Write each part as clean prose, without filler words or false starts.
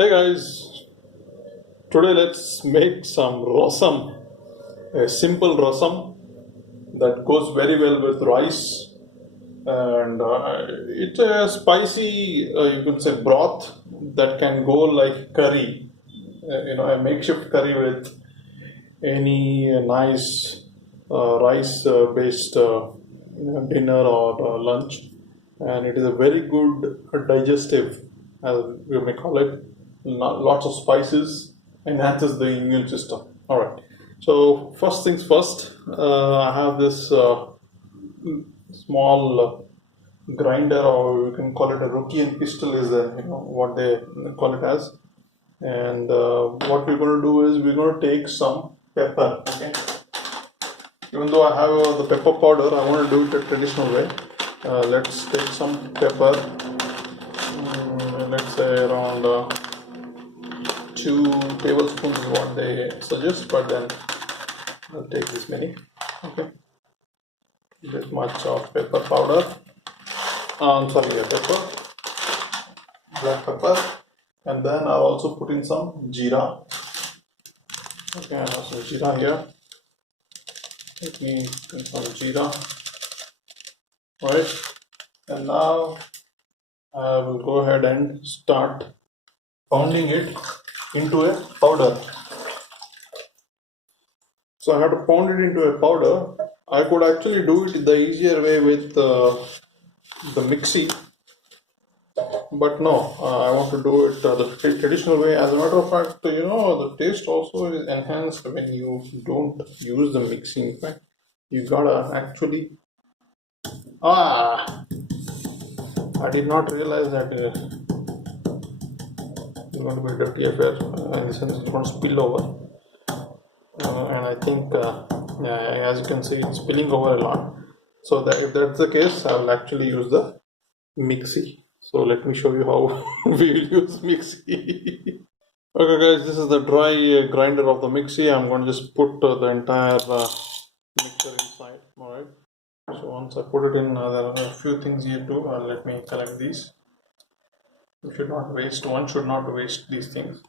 Hey guys, today let's make some rasam, a simple rasam that goes very well with rice, and it's a spicy, you could say broth that can go like curry, a makeshift curry with any nice rice-based dinner or lunch, and it is a very good digestive, as we may call it. Lots of spices enhances the immune system. All right. So first things first, I have this small grinder, or you can call it a rookie and pistol, is what they call it as. And what we're going to do is we're going to take some pepper. Okay. Even though I have the pepper powder, I want to do it the traditional way. Let's take some pepper. Let's say around 2 tablespoons is what they suggest, but then I'll take this many. Okay. This much of pepper powder. Pepper, black pepper, and then I'll also put in some jeera. Okay, I have some jeera here. Let me put some jeera. Alright, and now I will go ahead and start pounding it into a powder. So I have to pound it into a powder. I could actually do it the easier way with the mixie, but no, I want to do it the traditional way. As a matter of fact, the taste also is enhanced when you don't use the mixing. In fact, you gotta actually. I did not realize that it's going to be a dirty affair, in the sense it's going to spill over. And I think, as you can see, it's spilling over a lot. So that if that's the case, I will actually use the mixie. So let me show you how we will use mixie. Okay guys, this is the dry grinder of the mixie. I'm going to just put the entire mixture inside. Alright. So once I put it in, there are a few things here too. Let me collect these. One should not waste these things.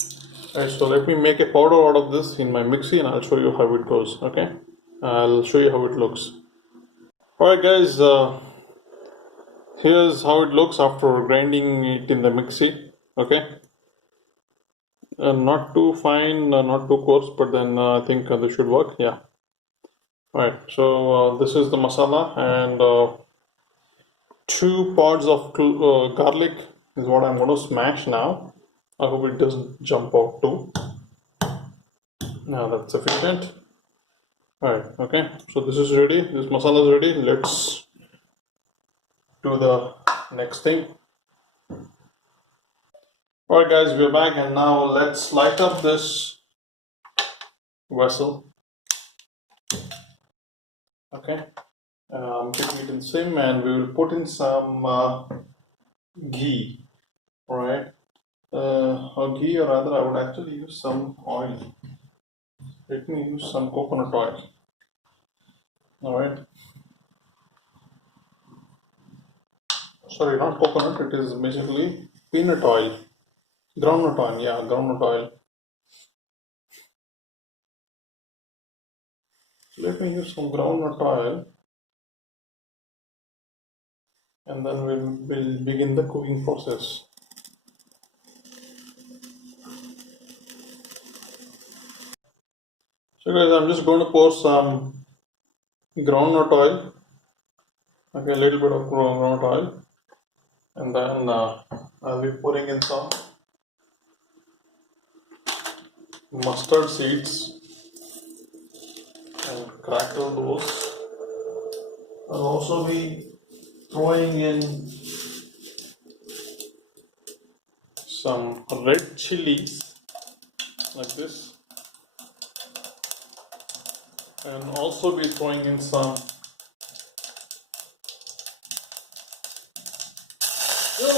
Alright, so let me make a powder out of this in my mixie, and I'll show you how it goes. Okay, I'll show you how it looks. Alright guys, here's how it looks after grinding it in the mixie. Okay, not too fine, not too coarse, but then I think this should work. Yeah. Alright, so this is the masala, and 2 pods of garlic is what I'm going to smash now. I hope it doesn't jump out too. Now that's sufficient. Alright, okay, so this is ready, this masala is ready. Let's do the next thing. Alright guys, we're back, and now let's light up this vessel. Okay, I'm keeping it in sim, and we will put in some ghee. Alright, or ghee, or rather I would actually use some oil. Let me use some coconut oil. Alright, sorry, not coconut, it is basically peanut oil, groundnut oil. Yeah, groundnut oil. So let me use some groundnut oil, and then we'll begin the cooking process. So guys, I'm just going to pour some groundnut oil. Okay, a little bit of groundnut oil, and then I'll be pouring in some mustard seeds and crackle those. I'll also be throwing in some red chilies like this, and also be throwing in some what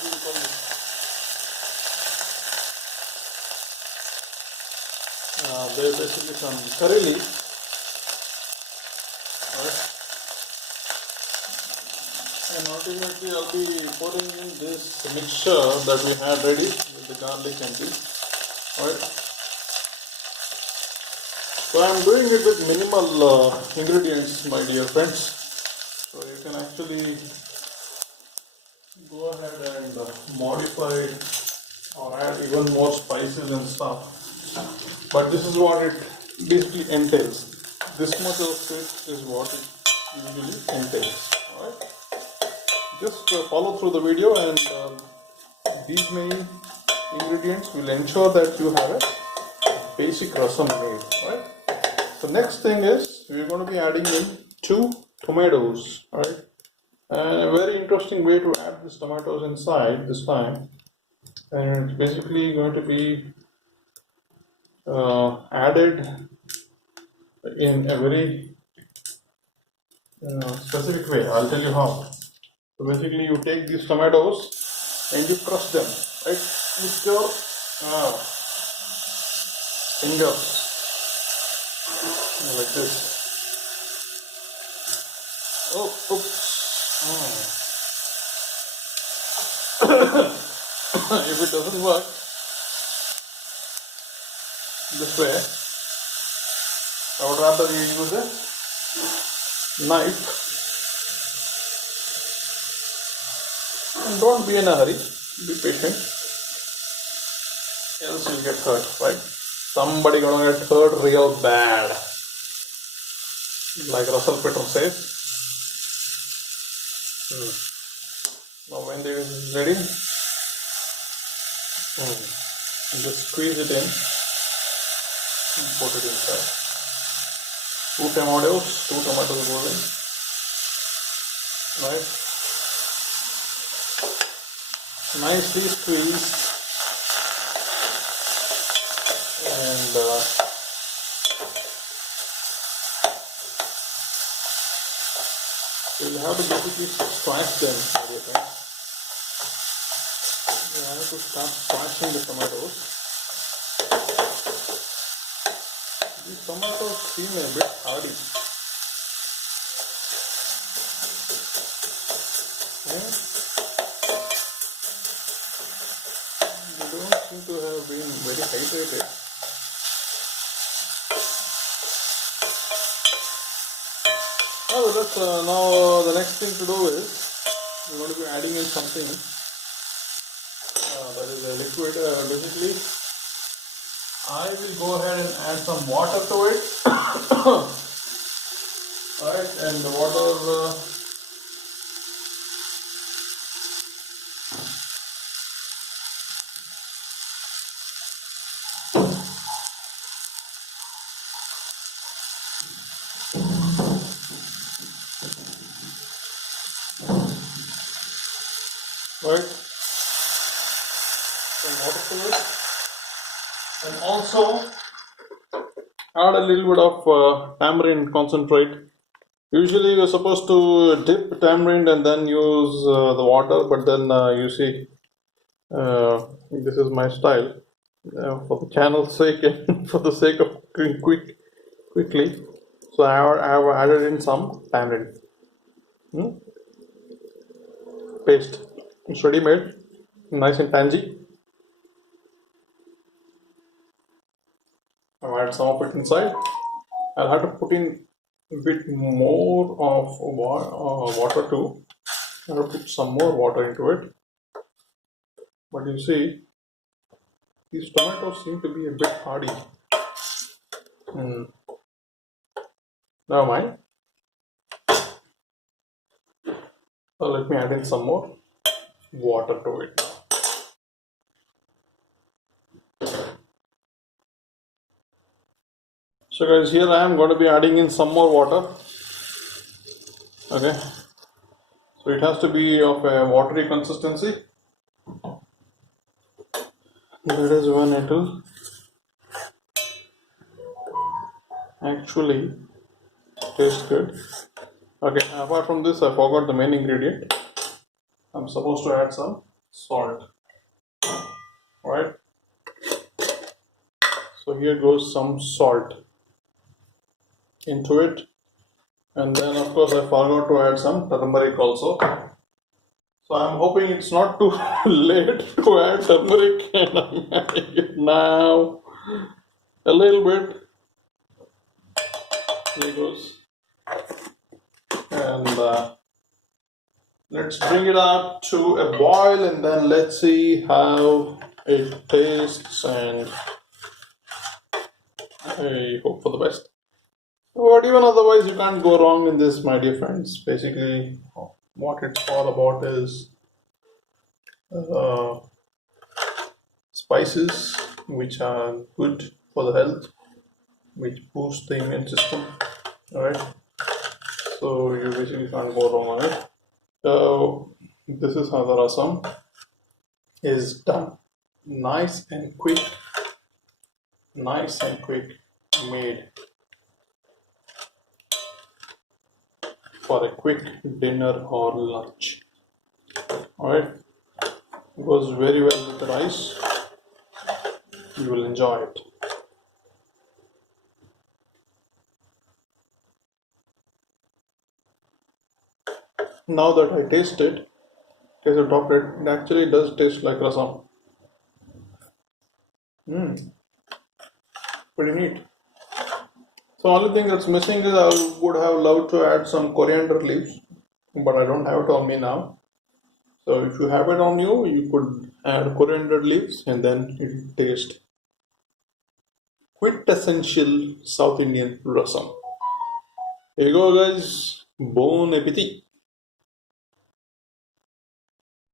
do you call this? There's basically some curry leaf. Alright. And not definitely I'll be putting in this mixture that we had ready with the garlic and tea. Alright. So I'm doing it with minimal ingredients, my dear friends. So you can actually go ahead and modify or add even more spices and stuff. But this is what it basically entails. This much of it is what it usually entails. Alright. Just follow through the video, and these many ingredients will ensure that you have a basic rasam made. Right. The next thing is we're going to be adding in 2 tomatoes. Right. And a very interesting way to add these tomatoes inside this time, and it's basically going to be added in a very specific way. I'll tell you how. So basically, you take these tomatoes and you crush them, right, with your fingers, like this. Oh, oops. If it doesn't work this way, I would rather you use a knife. And don't be in a hurry, be patient, else you'll get hurt, right? Somebody gonna get hurt real bad, like Russell Peter says. Now when it is ready, just squeeze it in and put it inside. 2 tomatoes go in, right? Nicely squeezed, and you'll have to basically squash them. You have to start squashing the tomatoes. These tomatoes seem a bit hardy. Okay? Don't seem to have been very hydrated. Now the next thing to do is we're going to be adding in something that is a liquid. Basically, I will go ahead and add some water to it. Alright, and the water right, some water to it, and also add a little bit of tamarind concentrate. Usually you're supposed to dip tamarind and then use the water, but then you see, this is my style for the channel's sake and for the sake of cooking quickly. So I have added in some tamarind paste. It's ready made, nice and tangy. I've added some of it inside. I'll have to put in a bit more of water too. I'll put some more water into it. But you see, these tomatoes seem to be a bit hardy. Never mind. So let me add in some more water to it. So guys, here I am going to be adding in some more water. Okay. So it has to be of a watery consistency. That is when it will actually taste good. Okay, apart from this, I forgot the main ingredient. I'm supposed to add some salt. Right? So here goes some salt into it. And then of course I forgot to add some turmeric also. So I'm hoping it's not too late to add turmeric, and I'm adding it now. A little bit. Here goes. And let's bring it up to a boil, and then let's see how it tastes, and I hope for the best. But even otherwise, you can't go wrong in this, my dear friends. Basically, what it's all about is uh, spices which are good for the health, which boost the immune system. Alright, so you basically can't go wrong on it. So this is how the rasam is done. Nice and quick, made for a quick dinner or lunch. Alright, goes very well with the rice. You will enjoy it. Now that I tasted the chocolate, it actually does taste like rasam. Pretty neat. So only thing that's missing is I would have loved to add some coriander leaves, but I don't have it on me now. So if you have it on you, you could add coriander leaves, and then it tastes quintessential South Indian rasam. Here you go, guys. Bon appetit.